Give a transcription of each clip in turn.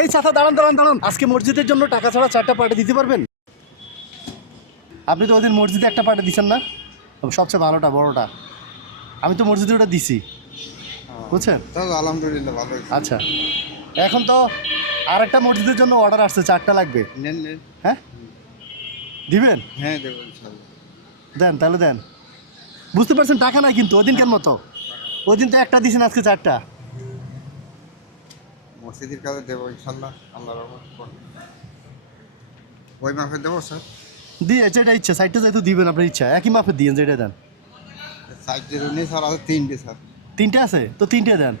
এই চাচা দাঁড়ান দাঁড়ান দাঁড়ান, আজকে মসজিদের জন্য টাকা ছাড়া 4টা পার্টি দিতে পারবেন? আপনি তো ওদিন মসজিদে একটা পার্টি দিচ্ছেন না, সবচেয়ে ভালোটা বড়টা। আমি তো মসজিদে ওটা দিছি, বুঝছেন? আলহামদুলিল্লাহ ভালো। আচ্ছা, এখন তো আর একটা মসজিদের জন্য অর্ডার আসছে, 4টা লাগবে। নেন নেন। হ্যাঁ দিবেন? হ্যাঁ দেবো ইনশাআল্লাহ। দেন তাহলে দেন। বুঝতে পারছেন টাকা নাই কিন্তু ওই দিন কেন মতো, ওই দিন তো একটা দিয়েছেন, আজকে 4টা। মসজিদের কাজে দেবো ইনশাআল্লাহ, আল্লাহর রহমতে করব। ওই মাপে দেবো স্যার? দিয়ে যেটা ইচ্ছা, সাইডটা যাই তো দিবেন আপনার ইচ্ছা, একই মাপে দিয়ে যেটা দেন। সাইডের নেই স্যার, আছে 3টে স্যার। 3টে আছে তো 3টে দেন।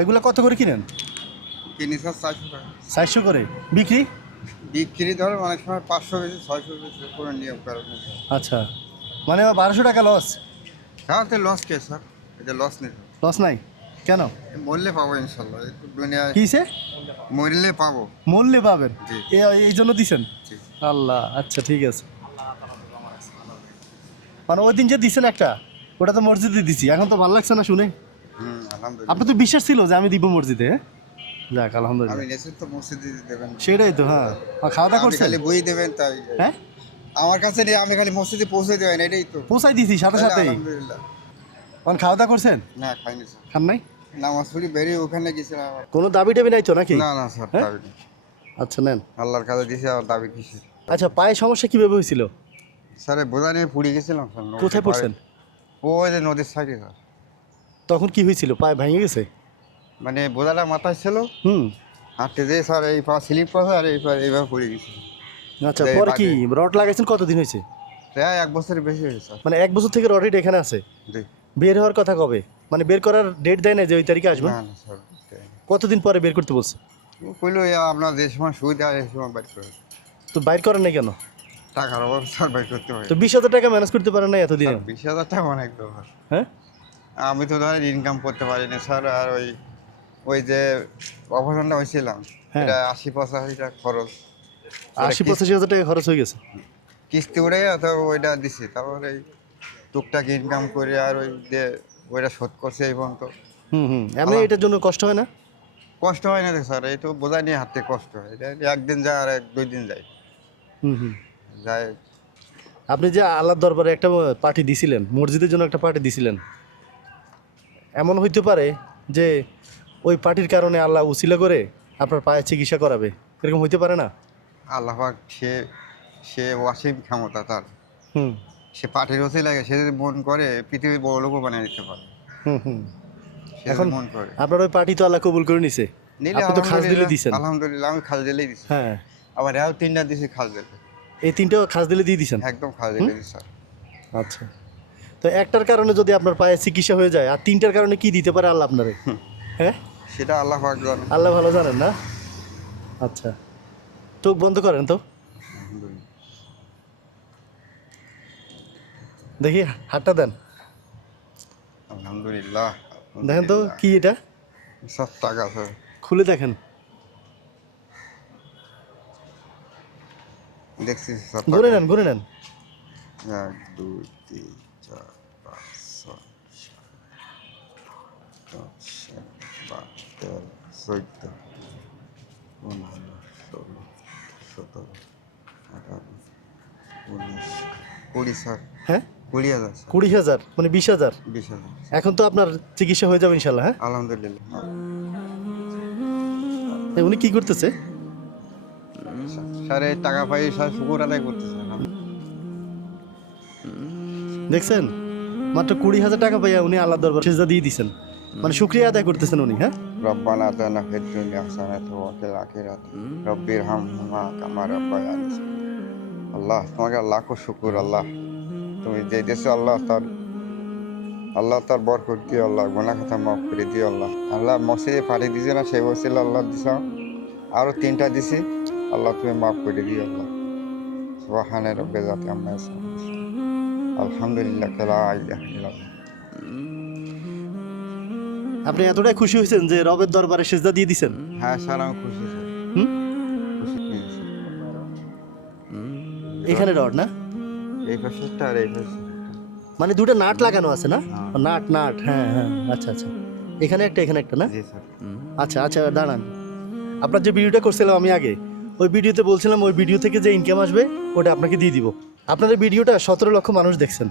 এগুলো কত করে কিনেন? কিনি স্যার 400 টাকা। 400 করে বিক্রি? বিক্রি ধরো অনেক সময় 500 বেশি 600 বেশি করে নিয়ম কারণ। আচ্ছা, মানে 1200 টাকা লস? তাহলে লস কে স্যার? এটা লস নেই, লস নাই কেন? মরলে পাবো ইনশাআল্লাহ, একটু দুনিয়ায় কিসে মরলে পাবো। মূল্যে পাবেন? জি। এই জন্য দিছেন? জি। আল্লাহ, আচ্ছা ঠিক আছে। মানে ওই দিন যে দিছেন একটা, ওটা তো মসজিদে দিছি, এখন তো ভালো লাগছে না শুনে। আলহামদুলিল্লাহ। আপনার তো বিশ্বাস ছিল যে আমি দিব মসজিদে, হ্যাঁ? যাক আমি আলহামদুলিল্লাহ। নেছেন তো মসজিদে দেবেন, সেটাই তো, হ্যাঁ। আর খাওয়া দাওয়া আপনি করছেন? খালি বই দেবেন তাই। হ্যাঁ, আমার কাছে নিয়ে আমি খালি মসজিদে পৌঁছে দেবেন, এটাই তো। পৌঁছাই দিছি সাথে তাহলে সাথেই। আলহামদুলিল্লাহ। এখন খাওয়া দাওয়া করছেন? না খাইনি স্যার, খান নাই? নামাজ পড়ি বেরিয়ে ওখানে গেছিলাম আবার। কোনো দাবি টাবি নাই তো নাকি? না না স্যার, হ্যাঁ? দাবি নেই। আচ্ছা নেন। আল্লাহর কাছে দিয়েছি, আর দাবি কিসের? আচ্ছা, পায়ে সমস্যা কিভাবে হয়েছিল? স্যার বোঝা নিয়ে পুড়ে গেছিলাম স্যার। কোথায় পড়ছেন? ওই যে নদীর সাইডে স্যার। তখন কি হয়েছিল, পায়ে ভেঙে গেছে? মানে বোঝাটা মাথায় ছিল, হুম। হাঁটতে যেয়ে স্যার এই পা স্লিপ করছে আর এইভাবে পড়ে গেছিল। আচ্ছা, এই পরে কি বাগে। রড লাগাইছেন কতদিন হয়েছে? প্রায় 1 বছরের বেশি হয়েছে স্যার। মানে 1 বছর থেকে রড এখানে আছে? জি। বের হওয়ার কথা কবে? মানে বের করার ডেট দেয় না যে ওই তারিখে আসবেন? না না স্যার, কতদিন পরে বের করতে বলছে? ও কইলো আপনার যে সময় সুবিধা হয় সেই সময় বাইর করে। তো বাইর করেন না কেন? টাকার অভাব স্যার, বাইর করতে হয়। তো 20,000 টাকা ম্যানেজ করতে পারেন না এতদিনে? 20,000 টাকা অনেক ব্যাপার। হ্যাঁ, আমি তো ধরেন ইনকাম করতে পারিনি স্যার, আর ওই যে অপারেশনটা হয়েছিলাম, হ্যাঁ। এটা 80-85 টাকা খরচ। 80-85,000 টাকা খরচ হয়ে গেছে। কিস্তি উঠে তো ওইটা দিছি, তারপরে এই টুকটাক ইনকাম করে আর ওই যে ওইটা শোধ করছে এই পর্যন্ত। হুম হুম, এমনি এটার জন্য কষ্ট হয় না? কষ্ট হয় না স্যার, এই তো বোঝা নিয়ে হাঁটতে কষ্ট হয়। এটা একদিন যায় আর 2 দিন যায় হুম হুম। যায়। আপনি যে আল্লাহর দরবারে একটা পার্টি দিছিলেন, মসজিদের জন্য একটা পার্টি দিছিলেন, এমন হইতে পারে যে ওই পার্টির কারণে আল্লাহ উসিলা করে আপনার পায়ে চিকিৎসা করাবে, এরকম হইতে পারে না? আল্লাহ পাক সে সে অসীম ক্ষমতা তার। হুম সে পাঠির ওসি লাগে, সে যদি মন করে পৃথিবীর বড় লোকও বানিয়ে দিতে পারে। হুম হুম। সে এখন যদি মন করে আপনার ওই পার্টি তো আল্লাহ কবুল করে নিছে, নিলে আপনি তো খাস দিলে দিছেন। আলহামদুলিল্লাহ, আমি খাল দিলেই দিছি। হ্যাঁ, আবার এও 3টা দিছি খাল দিলে। এই 3টা খাস দিলে দিয়ে দিছেন? একদম খাল দিলে দিছি স্যার। আচ্ছা, তো একটার কারণে যদি আপনার পায়ে চিকিৎসা হয়ে যায়, আর 3টার কারণে কি দিতে পারে আল্লাহ আপনারে? হ্যাঁ, সেটা আল্লাহ পাক জানে। আল্লাহ ভালো জানেন না? আচ্ছা, চোখ বন্ধ করেন তো আলহামদুলিল্লাহ। দেখি, হাতটা দেন, আলহামদুলিল্লাহ। দেখেন তো কি এটা, সব টাকা স্যার। খুলে দেখেন। দেখছি সব ঘুরে নেন ঘুরে নেন। 1 2 3 4 5 6 7 8 9 10 11 12 13 14 15 16 17 18 19 20 স্যার। হ্যাঁ, 20,000 স্যার। 20,000 মানে 20,000। 20,000 এখন তো আপনার চিকিৎসা হয়ে যাবে ইনশাল্লাহ, হ্যাঁ? আলহামদুলিল্লাহ। উনি কি করতেছে? স্যার এই টাকা পাই স্যার শুকুর আদায় করতেছে। দেখছেন, মাত্র 20,000 টাকা পাইয়া উনি আল্লাহ দরবার সেজদা দিয়ে দিছেন, মানে শুকরিয়া আদায় করতেছেন উনি। হ্যাঁ, রব্বানা আতিনা ফিদ দুনিয়া হাসানাতাও ওয়া ফিল আখিরাতি রব্বিরহামহুমা কামা রাব্বায়ানি সগীরা। আল্লাহ তোমাকে লাখো শুকর আল্লাহ, তুমি যে দেশে আল্লাহ তার বরকত দিও আল্লাহ, গুনাহ খাতা মাফ করে দিও আল্লাহ। আল্লাহ মসজিদে পাঠিয়ে দিছে না, সেই বসিল আল্লাহ দিছো, আরো 3টা দিছি আল্লাহ, তুমি মাফ করে দিও আল্লাহ। সুবহানা রাব্বিল যাতি আম্মা ইয়াসিফুন, আলহামদুলিল্লাহ লা ইলাহা ইল্লাল্লাহ। আপনি এতটাই খুশি হয়েছেন যে রবের দরবারে সেজদা দিয়ে দিছেন? হ্যাঁ স্যার, আমি খুশি স্যার। হুম, খুশি হয়েছি। এখানে রড না, এই পাশেরটা আর এই পাশে মানে দুটো নাট লাগানো আছে না? নাট নাট, হ্যাঁ হ্যাঁ, আচ্ছা আচ্ছা, এখানে একটা না? জি স্যার। আচ্ছা আচ্ছা, দাঁড়ান, আপনার যে ভিডিওটা করছিলাম আমি আগে, ওই ভিডিওতে বলছিলাম ওই ভিডিও থেকে যে ইনকাম আসবে ওটা আপনাকে দিয়ে দিব। আপনাদের ভিডিওটা 17 লক্ষ মানুষ দেখছেন,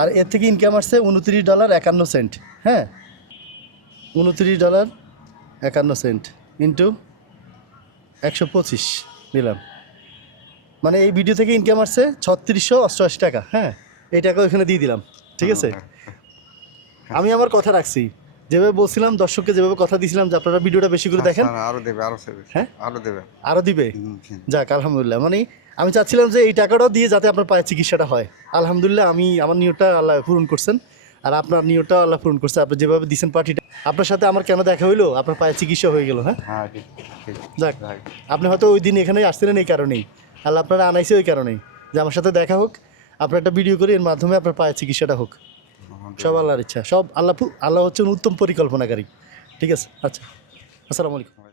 আর এর থেকে ইনকাম আসছে $29.51। হ্যাঁ, $29.51 ইন্টু 125 নিলাম, মানে এই ভিডিও থেকে ইনকাম আসছে 3688 টাকা। হ্যাঁ, এই টাকা ওইখানে দিয়ে দিলাম, ঠিক আছে? আমি আমার কথা রাখছি, যেভাবে বলছিলাম দর্শককে, যেভাবে কথা দিয়েছিলাম যে আপনারা ভিডিওটা বেশি করে দেখেন। স্যার, আরো দেবে, আরো দেবে। হ্যাঁ? আরো দেবে। আরও দিবে? জি। যাক, আলহামদুলিল্লাহ। মানে আমি চাচ্ছিলাম যে এই টাকাটাও দিয়ে যাতে আপনার পায়ের চিকিৎসাটা হয়। আলহামদুলিল্লাহ, আমি আমার নিয়তটা আল্লাহ পূরণ করছেন, আর আপনার নিয়তটা আল্লাহ পূরণ করছে। আপনি যেভাবে দিয়েছেন পার্টিটা, আপনার সাথে আমার কেন দেখা হইলো, আপনার পায়ের চিকিৎসা হয়ে গেল। হ্যাঁ, হ্যাঁ, ঠিক ঠিক। যাক, আপনি হয়তো ওই দিন এখানে আসছিলেন এই কারণেই, আল্লাহ আপনারা আনাইছে ওই কারণেই, যে আমার সাথে দেখা হোক, আপনার একটা ভিডিও করি, এর মাধ্যমে আপনার পায়ের চিকিৎসাটা হোক। সব আল্লাহর ইচ্ছা, সব আল্লাহ হচ্ছেন উত্তম পরিকল্পনাকারী। ঠিক আছে, আচ্ছা, আসসালামু আলাইকুম।